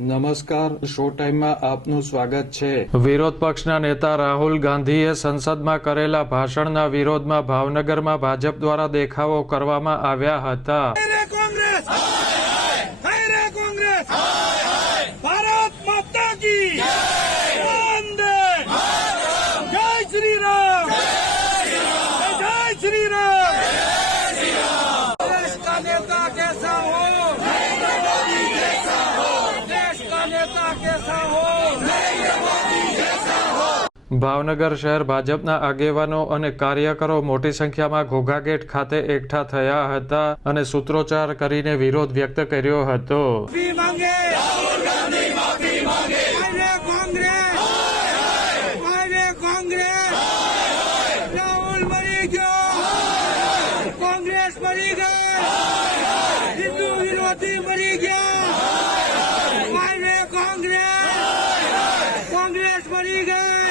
નમસ્કાર શો ટાઈમમાં આપનું સ્વાગત છે. વિરોધ પક્ષના નેતા રાહુલ ગાંધીએ સંસદમાં કરેલા ભાષણના વિરોધમાં ભાવનગરમાં ભાજપ દ્વારા દેખાવો કરવામાં આવ્યા હતા. रे ભાવનગર શહેર ભાજપના આગેવાનો અને કાર્યકરો મોટી સંખ્યામાં ઘોઘાગેટ ખાતે એકઠા થયા હતા અને સૂત્રોચ્ચાર કરીને વિરોધ વ્યક્ત કર્યો હતો. કોંગ્રેસ મરી ગઈ.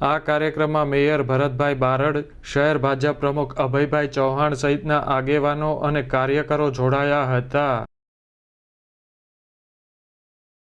આ કાર્યક્રમમાં મેયર ભરતભાઈ બારડ, શહેર ભાજપ પ્રમુખ અભયભાઈ ચૌહાણ સહિતના આગેવાનો અને કાર્યકરો જોડાયા હતા.